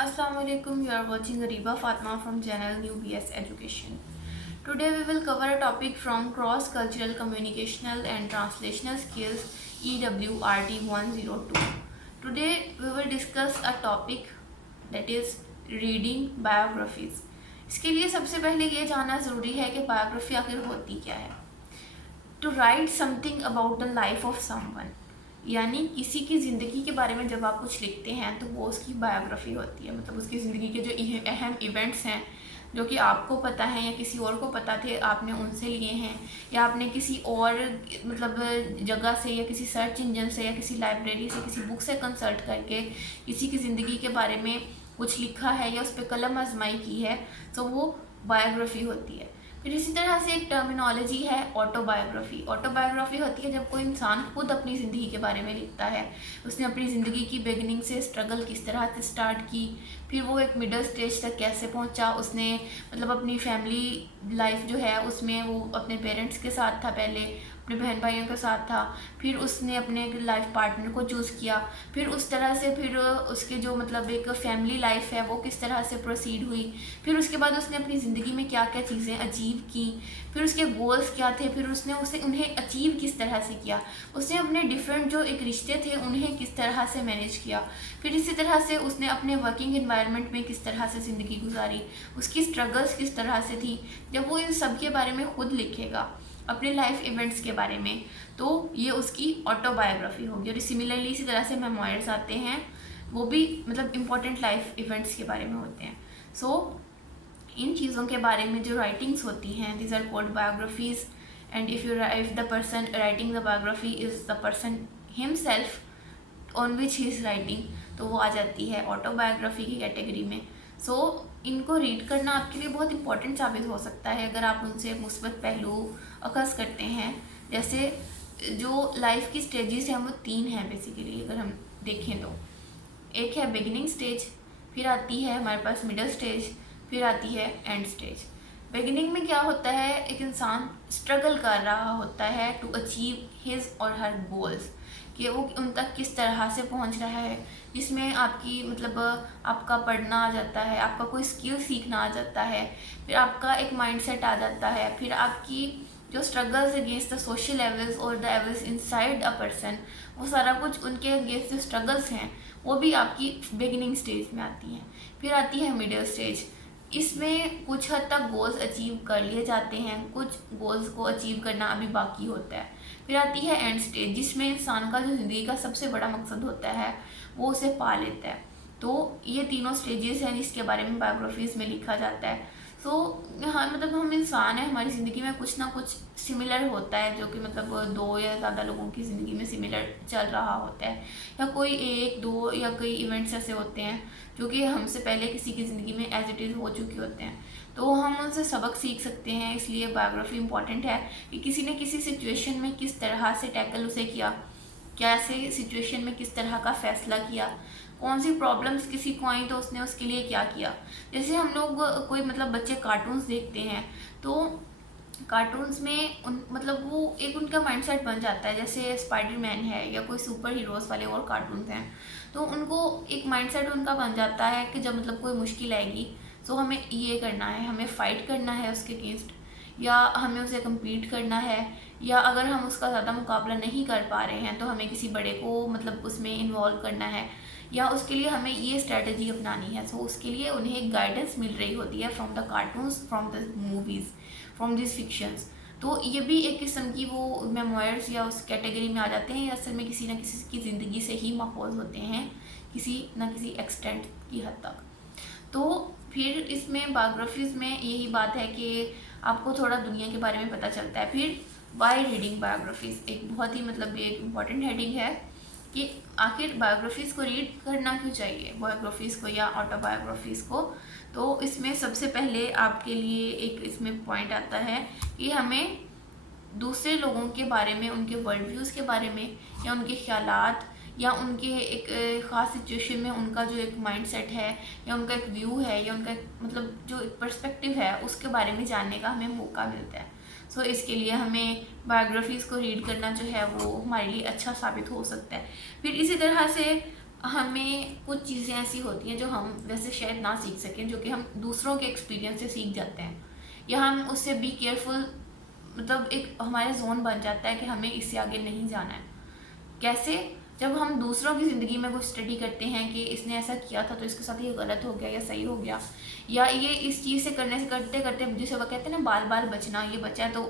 Assalamualaikum. You are watching Ariba Fatma from channel New BS Education. Today we will cover a topic from Cross Cultural Communicational and Translational Skills EWRT 102. Today we will discuss a topic that is reading biographies. इसके लिए सबसे पहले ये जानना ज़रूरी है कि biography आखिर होती क्या है. To write something about the life of someone, यानी किसी की ज़िंदगी के बारे में जब आप कुछ लिखते हैं तो वो उसकी बायोग्राफी होती है. मतलब उसकी ज़िंदगी के जो अहम इवेंट्स हैं जो कि आपको पता है या किसी और को पता थे, आपने उनसे लिए हैं या आपने किसी और मतलब जगह से या किसी सर्च इंजन से या किसी लाइब्रेरी से किसी बुक से कंसल्ट करके किसी की ज़िंदगी के बारे में कुछ लिखा है या उस पर कलम आजमाई की है, तो वो बायोग्राफी होती है. फिर इसी तरह से एक टर्मिनोलॉजी है ऑटोबायोग्राफी. ऑटोबायोग्राफी होती है जब कोई इंसान खुद अपनी ज़िंदगी के बारे में लिखता है. उसने अपनी ज़िंदगी की बिगिनिंग से स्ट्रगल किस तरह से स्टार्ट की, फिर वो एक मिडिल स्टेज तक कैसे पहुंचा, उसने मतलब अपनी फैमिली लाइफ जो है उसमें वो अपने पेरेंट्स के साथ था, पहले अपने बहन भाइयों के साथ था, फिर उसने अपने लाइफ पार्टनर को चूज़ किया, फिर उस तरह से फिर उसके जो मतलब एक फैमिली लाइफ है वो किस तरह से प्रोसीड हुई, फिर उसके बाद उसने अपनी ज़िंदगी में क्या क्या चीज़ें अचीव की, फिर उसके गोल्स क्या थे, फिर उसने उन्हें अचीव किस तरह से किया, उसने अपने डिफरेंट जो एक रिश्ते थे उन्हें किस तरह से मैनेज किया, फिर इसी तरह से उसने अपने वर्किंग एनवायरनमेंट में किस तरह से ज़िंदगी गुजारी, उसकी स्ट्रगल्स किस तरह से थी. जब वो इन सब के बारे में खुद लिखेगा अपने लाइफ इवेंट्स के बारे में, तो ये उसकी ऑटोबायोग्राफी होगी. और सिमिलरली इसी तरह से मेमोयर्स आते हैं, वो भी मतलब इम्पोर्टेंट लाइफ इवेंट्स के बारे में होते हैं. इन चीज़ों के बारे में जो राइटिंग्स होती हैं, these are called biographies. And if the person writing the biography is the person himself on which he is writing, तो वो आ जाती है ऑटोबायोग्राफी की कैटेगरी में. इनको रीड करना आपके लिए बहुत इंपॉर्टेंट साबित हो सकता है अगर आप उनसे मुस्बत पहलू अखज़ करते हैं. जैसे जो लाइफ की स्टेजेस हैं वो 3 हैं बेसिकली अगर हम देखें तो. एक है बिगिनिंग स्टेज, फिर आती है हमारे पास मिडिल स्टेज, फिर आती है एंड स्टेज. बिगिनिंग में क्या होता है, एक इंसान स्ट्रगल कर रहा होता है टू अचीव हिज और हर गोल्स, कि वो उन तक किस तरह से पहुंच रहा है, जिसमें आपकी मतलब आपका पढ़ना आ जाता है, आपका कोई स्किल सीखना आ जाता है, फिर आपका एक माइंडसेट आ जाता है, फिर आपकी जो struggles against the social levels और the levels inside a person, वो सारा कुछ उनके अगेंस्ट जो स्ट्रगल्स हैं वो भी आपकी बिगिनिंग स्टेज में आती हैं. फिर आती है मिडिल स्टेज. इसमें कुछ हद तक गोल्स अचीव कर लिए जाते हैं, कुछ गोल्स को अचीव करना अभी बाकी होता है. फिर आती है एंड स्टेज, जिसमें इंसान का जो ज़िंदगी का सबसे बड़ा मकसद होता है वो उसे पा लेता है. तो ये तीनों स्टेजेस हैं जिसके बारे में बायोग्राफीज़ में लिखा जाता है. हाँ, मतलब हम इंसान हैं, हमारी ज़िंदगी में कुछ ना कुछ सिमिलर होता है जो कि मतलब 2 या ज़्यादा लोगों की ज़िंदगी में सिमिलर चल रहा होता है, या कोई 1 2 या कई इवेंट्स ऐसे होते हैं जो कि हमसे पहले किसी की ज़िंदगी में एज इट इज़ हो चुके होते हैं, तो हम उनसे सबक सीख सकते हैं. इसलिए बायोग्राफी इंपॉर्टेंट है कि किसी ने किसी सिचुएशन में किस तरह से टैकल उसे किया, कैसे सिचुएशन में किस तरह का फ़ैसला किया, कौन सी प्रॉब्लम्स किसी को आई तो उसने उसके लिए क्या किया. जैसे हम लोग कोई मतलब बच्चे कार्टून्स देखते हैं तो कार्टून्स में मतलब वो एक उनका माइंडसेट बन जाता है. जैसे स्पाइडरमैन है या कोई सुपर हीरोज़ वाले और कार्टून्स हैं, तो उनको एक माइंडसेट उनका बन जाता है कि जब मतलब कोई मुश्किल आएगी तो हमें ये करना है, हमें फ़ाइट करना है उसके अगेंस्ट, या हमें उसे कम्पीट करना है, या अगर हम उसका ज़्यादा मुकाबला नहीं कर पा रहे हैं तो हमें किसी बड़े को मतलब उसमें इन्वॉल्व करना है, या उसके लिए हमें ये स्ट्रेटजी अपनानी है. उसके लिए उन्हें एक गाइडेंस मिल रही होती है from the cartoons, from the movies, from this fictions. तो ये भी एक किस्म की वो मेमोयर्स या उस कैटेगरी में आ जाते हैं, या असल में किसी न किसी की ज़िंदगी से ही माहौल होते हैं किसी न किसी एक्सटेंट की हद तक. तो फिर इसमें बायोग्राफीज़ में यही बात है कि आपको थोड़ा दुनिया के बारे में पता चलता है. फिर वाई रीडिंग बायोग्राफीज़ एक बहुत ही मतलब ये एक इम्पॉर्टेंट हेडिंग है कि आखिर बायोग्राफीज़ को रीड करना क्यों चाहिए, बायोग्राफीज़ को या ऑटोबायोग्राफीज़ को. तो इसमें सबसे पहले आपके लिए एक इसमें पॉइंट आता है कि हमें दूसरे लोगों के बारे में, उनके वर्ल्ड व्यूज़ के बारे में, या उनके ख्यालात, या उनके एक ख़ास सिचुएशन में उनका जो एक माइंडसेट है, या उनका एक व्यू है, या उनका मतलब जो एक पर्सपेक्टिव है उसके बारे में जानने का हमें मौका मिलता है. इसके लिए हमें बायोग्राफीज़ को रीड करना जो है वो हमारे लिए अच्छा साबित हो सकता है. फिर इसी तरह से हमें कुछ चीज़ें ऐसी होती हैं जो हम वैसे शायद ना सीख सकें, जो कि हम दूसरों के एक्सपीरियंस से सीख जाते हैं, या हम उससे बी केयरफुल, मतलब एक हमारे जोन बन जाता है कि हमें इससे आगे नहीं जाना है। कैसे? जब हम दूसरों की ज़िंदगी में कुछ स्टडी करते हैं कि इसने ऐसा किया था तो इसके साथ ये गलत हो गया या सही हो गया, या ये इस चीज़ से करने से करते करते, जिसे वो कहते हैं ना बाल बाल बचना, ये बचा है तो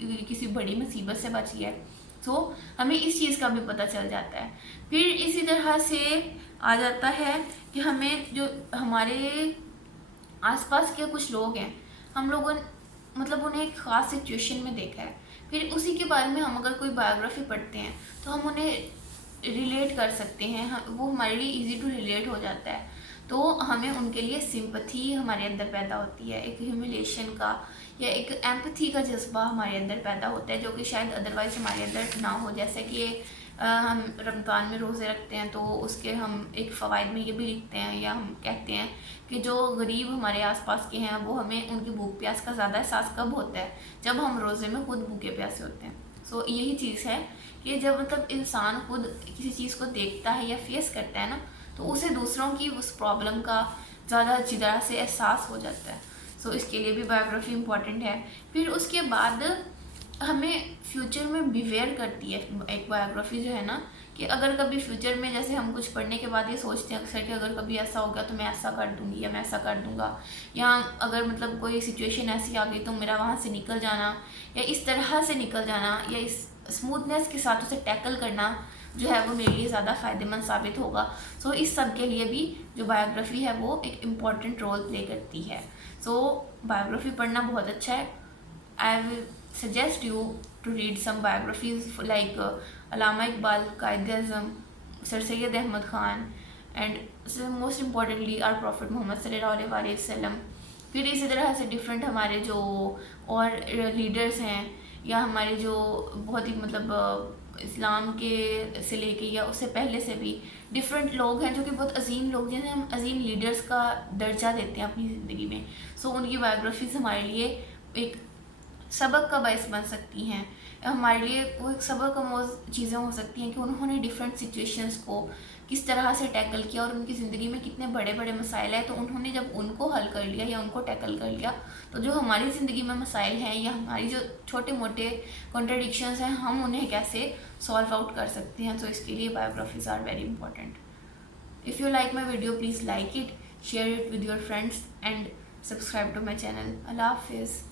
किसी बड़ी मुसीबत से बच गया है। तो हमें इस चीज़ का भी पता चल जाता है। फिर इसी तरह से आ जाता है कि हमें जो हमारे आसपास के कुछ लोग हैं, हम लोगों ने मतलब उन्हें एक ख़ास सिचुएशन में देखा है, फिर उसी के बारे में हम अगर कोई बायोग्राफी पढ़ते हैं तो हम उन्हें रिलेट कर सकते हैं, वो हमारे लिए इजी टू रिलेट हो जाता है। तो हमें उनके लिए सिंपथी हमारे अंदर पैदा होती है, एक ह्यूमिलेशन का या एक एम्पथी का जज्बा हमारे अंदर पैदा होता है, जो कि शायद अदरवाइज हमारे अंदर ना हो। जैसे कि हम रमज़ान में रोज़े रखते हैं तो उसके हम एक फ़वाइद में ये भी लिखते हैं या हम कहते हैं कि जो गरीब हमारे आसपास के हैं वो हमें उनकी भूख प्यास का ज़्यादा एहसास कब होता है, जब हम रोज़े में खुद भूखे प्यासे होते हैं। सो यही चीज़ है कि जब मतलब इंसान खुद किसी चीज़ को देखता है या फेस करता है ना, तो उसे दूसरों की उस प्रॉब्लम का ज़्यादा अच्छी तरह से एहसास हो जाता है। सो इसके लिए भी बायोग्राफी इम्पॉर्टेंट है। फिर उसके बाद हमें फ्यूचर में बिवेयर करती है एक बायोग्राफी जो है ना, कि अगर कभी फ्यूचर में जैसे हम कुछ पढ़ने के बाद ये सोचते हैं अक्सर कि अगर कभी ऐसा हो गया तो मैं ऐसा कर दूंगी या मैं ऐसा कर दूंगा, या अगर मतलब कोई सिचुएशन ऐसी आ गई तो मेरा वहाँ से निकल जाना या इस तरह से निकल जाना या इस स्मूथनेस के साथ उसे टैकल करना जो है वो मेरे लिए ज़्यादा फ़ायदेमंद साबित होगा। सो इस सब के लिए भी जो बायोग्राफी है वो एक इम्पॉर्टेंट रोल प्ले करती है। सो बायोग्राफी पढ़ना बहुत अच्छा है। I will suggest you to read some biographies like Allama Iqbal, Qaid Azam, Sir Syed Ahmad Khan, and so most importantly our Prophet Muhammad sallallahu alaihi wasallam। फिर इसी तरह से डिफरेंट हमारे जो और लीडर्स हैं या हमारे जो बहुत ही मतलब इस्लाम के से लेके या उससे पहले से भी डिफरेंट लोग हैं जो कि बहुत अजीम लोग, जिन्हें हम अजीम लीडर्स का दर्जा देते हैं अपनी ज़िंदगी में। सो उनकी बायोग्राफीज हमारे लिए एक सबक का बायस बन सकती हैं, हमारे लिए वो एक सबक आमोज़ चीज़ें हो सकती हैं कि उन्होंने डिफरेंट सिचुएशंस को किस तरह से टैकल किया और उनकी ज़िंदगी में कितने बड़े बड़े मसाइल हैं, तो उन्होंने जब उनको हल कर लिया या उनको टैकल कर लिया तो जो हमारी ज़िंदगी में मसाइल हैं या हमारी जो छोटे मोटे कॉन्ट्रडिक्शंस हैं हम उन्हें कैसे सॉल्व आउट कर सकते हैं। तो इसके लिए biographies are very important. If you like my video please like it, share it with your friends and subscribe to my channel. अल्लाह हाफिज़।